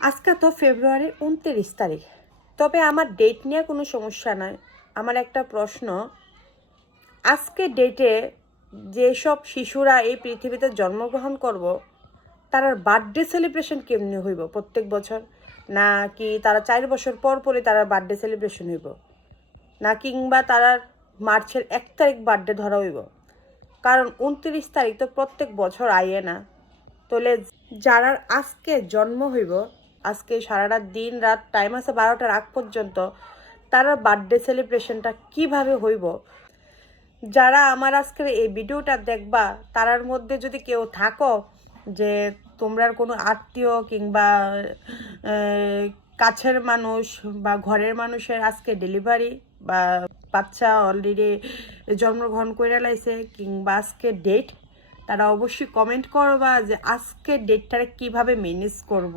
আজকে তো ফেব্রুয়ারির উনত্রিশ তারিখ। তবে আমার ডেট নিয়ে কোনো সমস্যা নাই। আমার একটা প্রশ্ন, আজকে ডেটে যেসব শিশুরা এই পৃথিবীতে জন্মগ্রহণ করব তার বার্থডে সেলিব্রেশন কেমনি হইব প্রত্যেক বছর? না কি তারা চার বছর পর পরে তারা বার্থডে সেলিব্রেশন হইব? না কিংবা তারা মার্চের এক তারিখ বার্থডে ধরা হইব? কারণ উনত্রিশ তারিখ তো প্রত্যেক বছর আইয়ে না। তাহলে যারা আজকে জন্ম হইব আজকে সারাটা দিন রাত টাইম আছে বারোটার আগ পর্যন্ত, তারা বার্থডে সেলিব্রেশনটা কীভাবে হইব যারা আমার আজকের এই ভিডিওটা দেখবা, তারার মধ্যে যদি কেউ থাকো যে তোমরার কোনো আত্মীয় কিংবা কাছের মানুষ বা ঘরের মানুষের আজকে ডেলিভারি বা বাচ্চা অলরেডি জন্মগ্রহণ করে লাইছে কিংবা আজকে ডেট তারা অবশ্যই কমেন্ট করবা যে আজকে ডেটটারে কীভাবে ম্যানেজ করব।